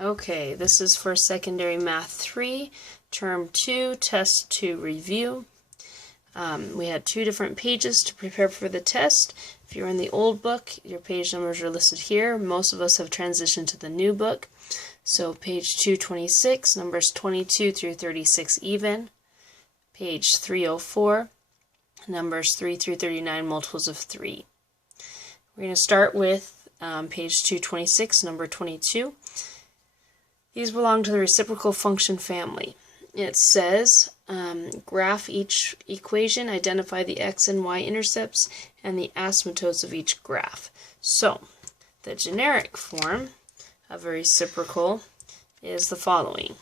Okay, this is for Secondary Math 3, Term 2, Test 2 Review. We had 2 different pages to prepare for the test. If you're in the old book, your page numbers are listed here. Most of us have transitioned to the new book. So page 226, numbers 22 through 36 even. Page 304, numbers 3 through 39, multiples of 3. We're going to start with page 226, number 22. These belong to the reciprocal function family. It says, graph each equation, identify the x and y intercepts, and the asymptotes of each graph. So, the generic form of a reciprocal is the following.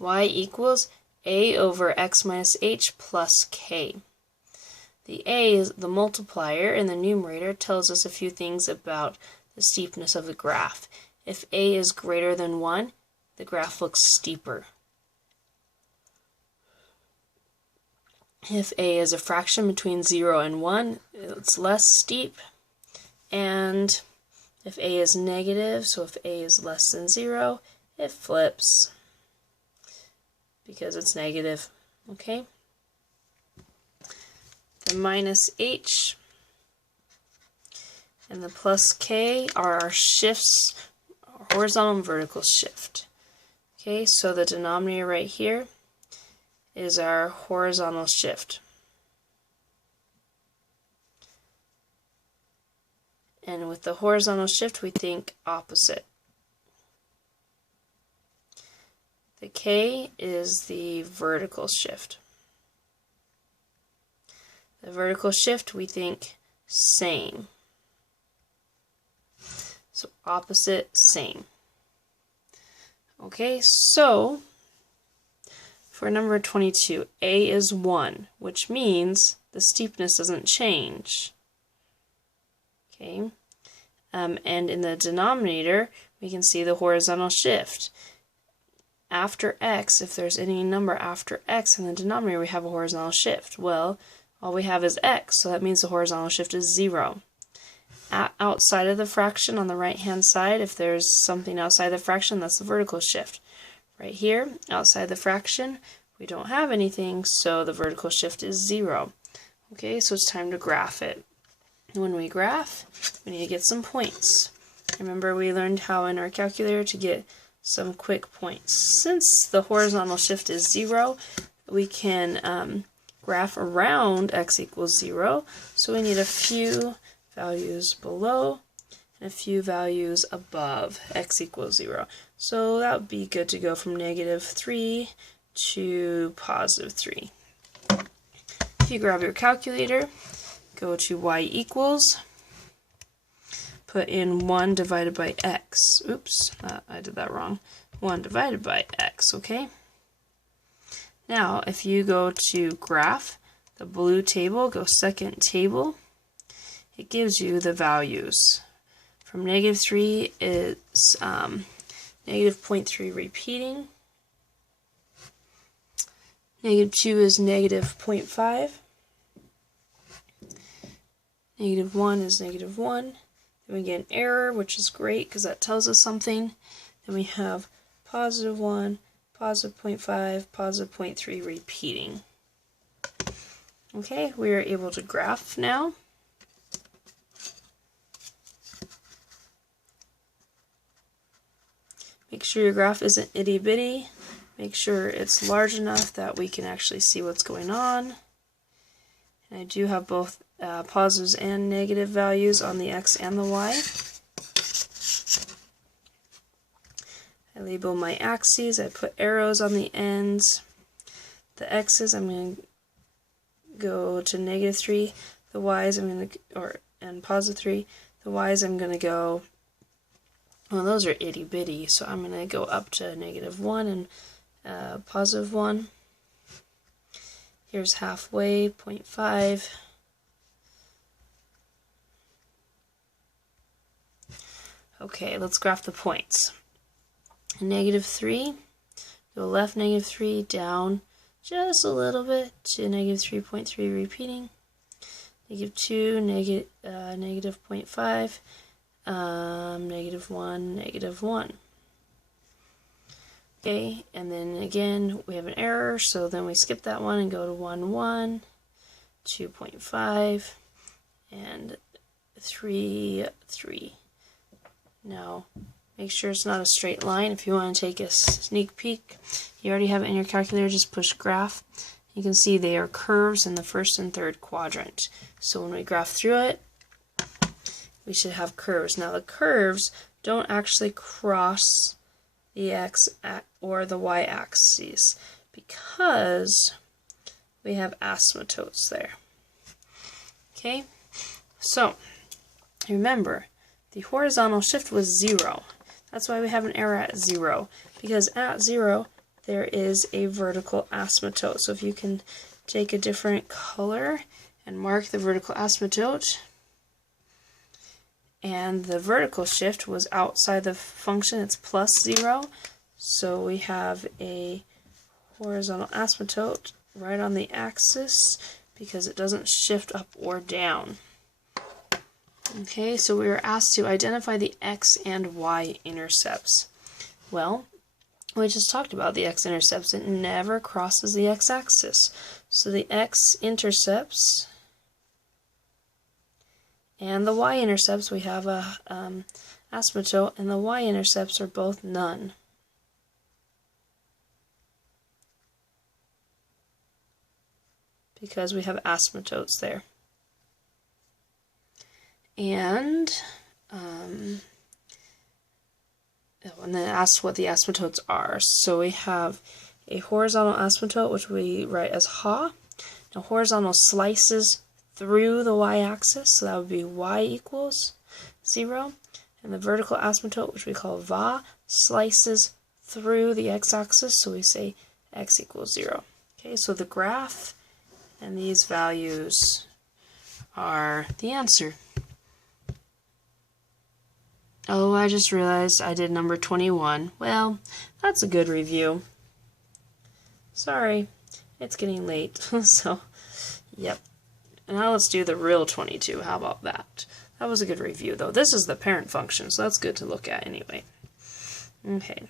Y equals a over x minus h plus k. The a, is the multiplier in the numerator, tells us a few things about the steepness of the graph. If a is greater than 1, the graph looks steeper. If a is a fraction between 0 and 1, it's less steep. And if a is negative, so if a is less than 0, it flips because it's negative. Okay? The minus h and the plus k are our shifts, horizontal and vertical shift. Okay, so the denominator right here is our horizontal shift. And with the horizontal shift, we think opposite. The k is the vertical shift. The vertical shift, we think same. So opposite, same. Okay, so for number 22, a is 1, which means the steepness doesn't change. Okay, and in the denominator, we can see the horizontal shift. After x, if there's any number after x in the denominator, we have a horizontal shift. Well, all we have is x, so that means the horizontal shift is 0. Outside of the fraction on the right-hand side, if there's something outside the fraction, that's the vertical shift. Right here, outside the fraction, we don't have anything, so the vertical shift is 0. Okay, so it's time to graph it. When we graph, we need to get some points. Remember, we learned how in our calculator to get some quick points. Since the horizontal shift is 0, we can graph around x equals 0, so we need a few values below and a few values above x equals 0. So that would be good to go from -3 to +3. If you grab your calculator, go to y equals, put in 1 divided by x. Oops, I did that wrong. 1 divided by x, okay? Now, if you go to graph, the blue table, go second table, it gives you the values. From -3 is -0.3 repeating. -2 is -0.5. -1 is -1. Then we get an error, which is great because that tells us something. Then we have +1, +0.5, +0.3 repeating. Okay, we are able to graph now. Make sure your graph isn't itty-bitty. Make sure it's large enough that we can actually see what's going on. And I do have both positives and negative values on the x and the y. I label my axes. I put arrows on the ends. The x's, I'm going to go to -3. The y's, I'm going to, and +3. The y's, I'm going to go, well, those are itty-bitty, so I'm going to go up to -1 and +1. Here's halfway, 0.5. Okay, let's graph the points. -3, go left -3, down just a little bit to -3.3 repeating. -2, -0.5, -1, -1. Okay, and then again we have an error, so then we skip that one and go to 1, 1, 2.5, and 3, 3. Now, make sure it's not a straight line. If you want to take a sneak peek, you already have it in your calculator, just push graph. You can see they are curves in the first and third quadrant. So when we graph through it, we should have curves. Now the curves don't actually cross the x or the y axes because we have asymptotes there. Okay, so remember the horizontal shift was 0. That's why we have an error at 0, because at 0 there is a vertical asymptote. So if you can take a different color and mark the vertical asymptote, and the vertical shift was outside the function, it's plus 0, so we have a horizontal asymptote right on the axis because it doesn't shift up or down. Okay, so we were asked to identify the x and y intercepts. Well, we just talked about the x-intercepts. It never crosses the x-axis. So the x-intercepts and the y-intercepts, we have a asymptote, and the y-intercepts are both none. Because we have asymptotes there. And then it asks what the asymptotes are. So we have a horizontal asymptote, which we write as ha. Now horizontal slices through the y-axis, so that would be y equals 0. And the vertical asymptote, which we call va, slices through the x-axis, so we say x equals 0. Okay, so the graph and these values are the answer. Oh, I just realized I did number 21. Well, that's a good review. Sorry, it's getting late. So, yep. And now let's do the real 22. How about that? That was a good review, though. This is the parent function, so that's good to look at anyway. Okay.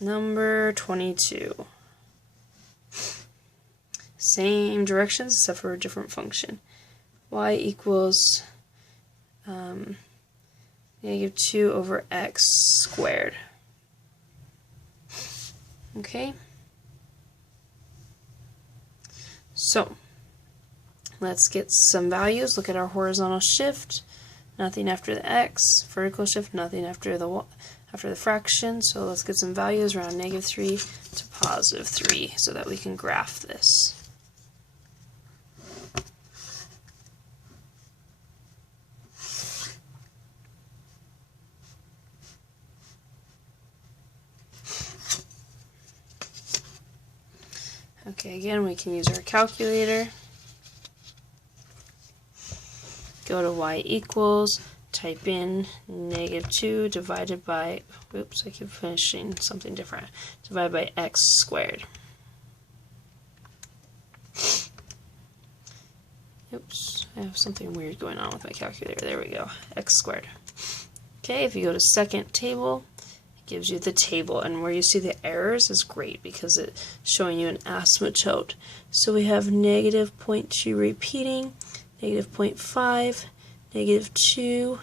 Number 22. Same directions, except for a different function. Y equals negative 2 over x squared. Okay? So, let's get some values. Look at our horizontal shift. Nothing after the x. Vertical shift, nothing after the fraction. So let's get some values around negative 3 to positive 3 so that we can graph this. Okay, again, we can use our calculator. Go to y equals, type in negative 2 divided by, oops, I keep finishing something different, divided by x squared. Oops, I have something weird going on with my calculator. There we go, x squared. Okay, if you go to second table, gives you the table, and where you see the errors is great because it's showing you an asymptote. So we have negative 0.2 repeating, negative 0.5, negative 2,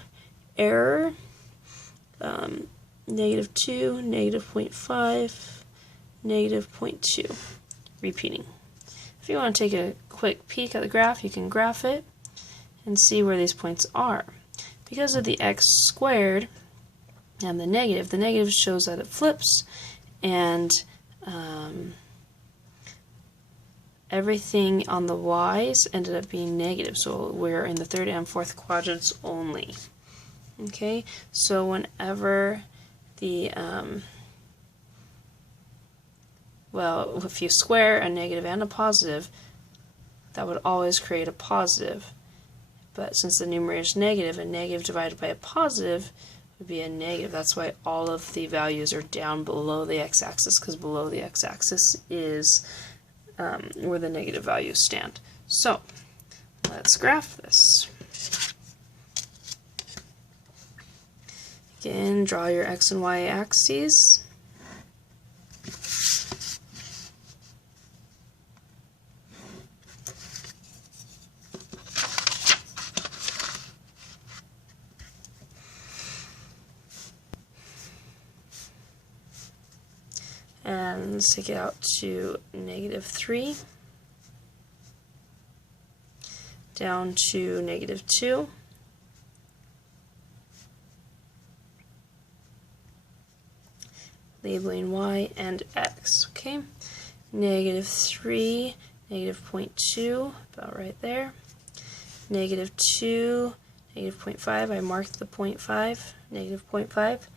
error, negative 2, negative 0.5, negative 0.2, repeating. If you want to take a quick peek at the graph, you can graph it and see where these points are. Because of the x squared, and the negative shows that it flips, and everything on the y's ended up being negative, so we're in the third and fourth quadrants only. Okay, so whenever the, well, if you square a negative and a positive, that would always create a positive. But since the numerator is negative, a negative divided by a positive would be a negative. That's why all of the values are down below the x-axis, because below the x-axis is where the negative values stand. So, let's graph this. Again, draw your x and y axes. and let's take it out to -3, down to -2, labeling y and x, okay? -3, -0.2, about right there. -2, -0.5, I marked the 0.5, -0.5,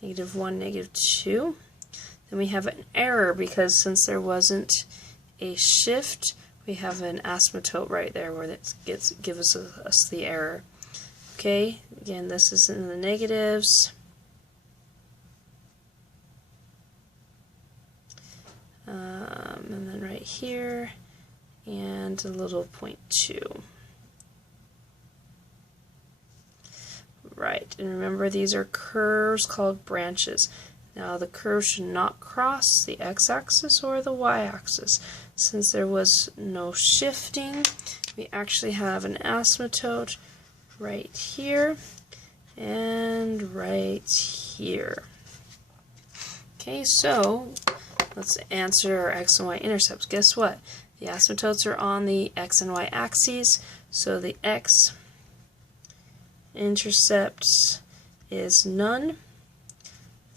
-1, -2. Then we have an error because since there wasn't a shift, we have an asymptote right there where that gives us the error. Okay, again, this is in the negatives. And then right here, and a little 0.2. Right, and remember these are curves called branches. Now the curve should not cross the x-axis or the y-axis. Since there was no shifting, we actually have an asymptote right here and right here. Okay, so let's answer our x and y intercepts. Guess what? The asymptotes are on the x and y axes, so the x intercept is none.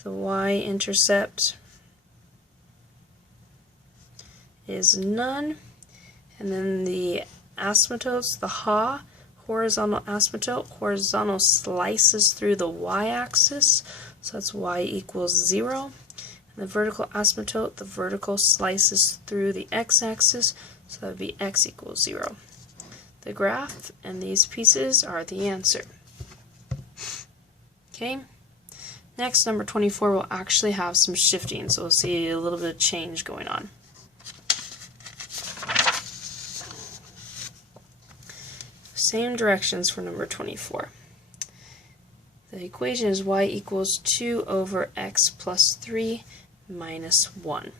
The y-intercept is none. And then the asymptotes, the horizontal asymptote, horizontal slices through the y-axis, so that's y equals 0. And the vertical asymptote, the vertical slices through the x-axis, so that would be x equals 0. The graph and these pieces are the answer. Okay. Next, number 24 will actually have some shifting, so we'll see a little bit of change going on. Same directions for number 24. The equation is y equals 2 over x plus 3 minus 1.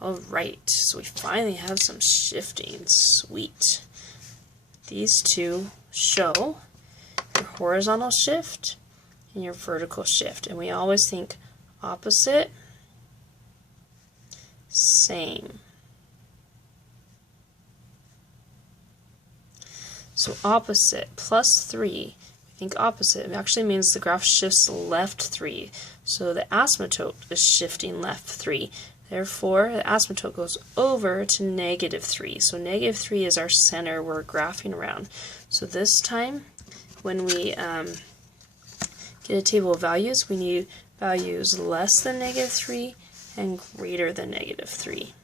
Alright, so we finally have some shifting. Sweet. These two show your horizontal shift and your vertical shift. And we always think opposite, same. So opposite, plus 3, we think opposite. It actually means the graph shifts left 3. So the asymptote is shifting left 3. Therefore, the asymptote goes over to -3. So -3 is our center we're graphing around. So this time, when we get a table of values, we need values less than -3 and greater than -3.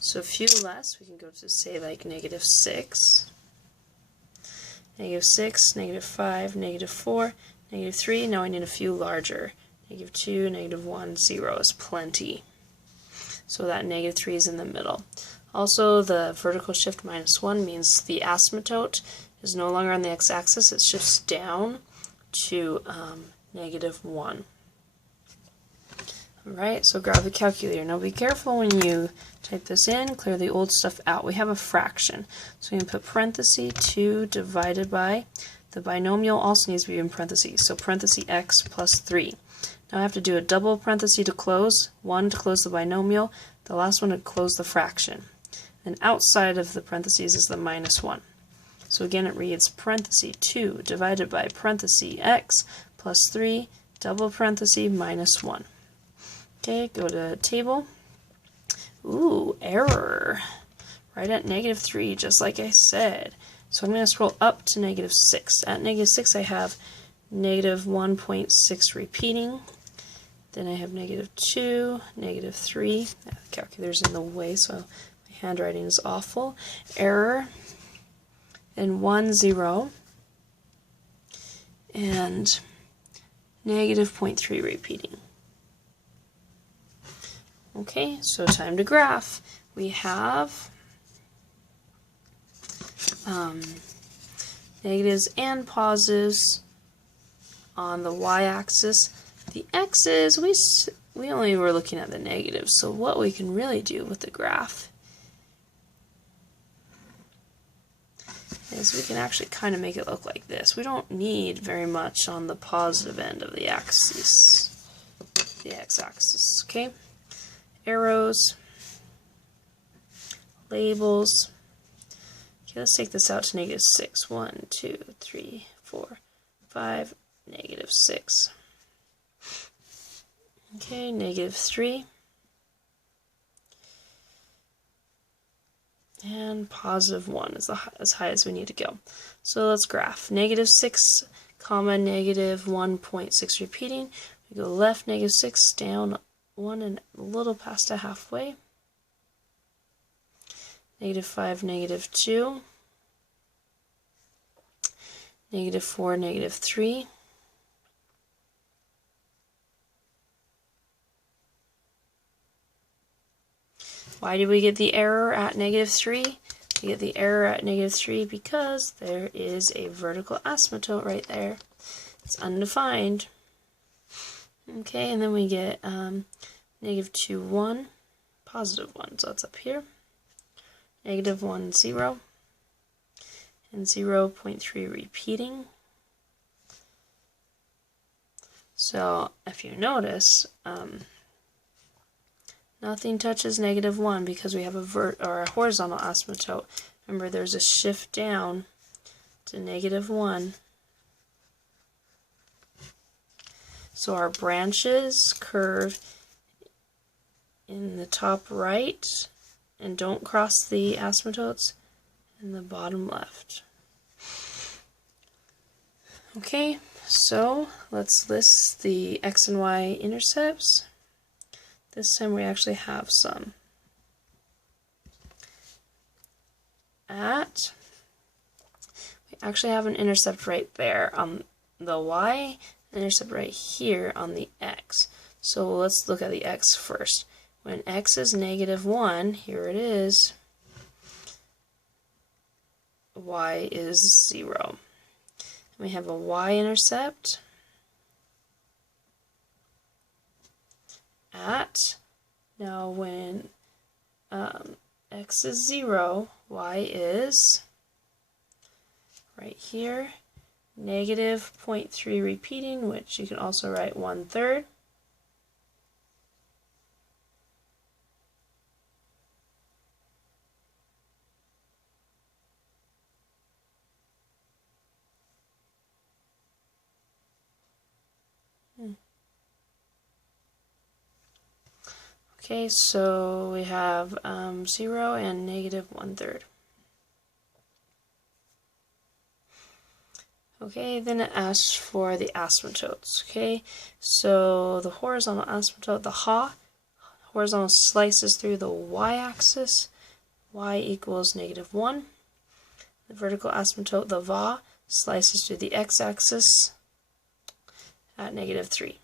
So a few less, we can go to say like -6, -6, -5, -4, -3. Now I need a few larger. -2, -1, 0 is plenty. So that -3 is in the middle. Also, the vertical shift -1 means the asymptote is no longer on the x-axis, it shifts down to -1. Alright, so grab the calculator. Now be careful when you type this in, clear the old stuff out. We have a fraction, so we can put parenthesis 2 divided by, the binomial also needs to be in parentheses, so parenthesis x plus 3. Now I have to do a double parenthesis to close, one to close the binomial, the last one to close the fraction. And outside of the parentheses is the -1. So again it reads parenthesis 2 divided by parenthesis x plus 3, double parenthesis -1. Okay, go to table. Ooh, error. Right at -3, just like I said. So I'm going to scroll up to -6. At -6 I have -1.6 repeating. Then I have -2, -3. The calculator's in the way, so my handwriting is awful. Error. And 1, 0. And -0.3 repeating. Okay, so time to graph. We have negatives and positives on the y-axis. The x's, we only were looking at the negatives, so what we can really do with the graph is we can actually kind of make it look like this. We don't need very much on the positive end of the axis. the x-axis, okay? Arrows, labels. Okay, let's take this out to -6. 1, 2, 3, 4, 5, -6. Okay, -3. And +1 is as high as we need to go. So let's graph. -6, -1.6 repeating. We go left -6, down 1 and a little past a halfway. -5, -2. -4, -3. Why did we get the error at -3? We get the error at -3 because there is a vertical asymptote right there. It's undefined. Okay, and then we get -2, 1, +1, so that's up here. -1, 0, and 0.3 repeating. So if you notice, nothing touches -1 because we have a horizontal asymptote. Remember, there's a shift down to -1. So our branches curve in the top right and don't cross the asymptotes in the bottom left. Okay, so let's list the x and y intercepts. This time we actually have some. We actually have an intercept right there on the y, intercept right here on the x. So let's look at the x first. When x is -1, here it is, y is 0. And we have a y-intercept at, now when x is 0, y is right here, -0.3 repeating, which you can also write 1/3. Okay, so we have 0 and -1/3. Okay, then it asks for the asymptotes. Okay, so the horizontal asymptote, the horizontal slices through the y-axis, y equals -1. The vertical asymptote, the va, slices through the x-axis at -3.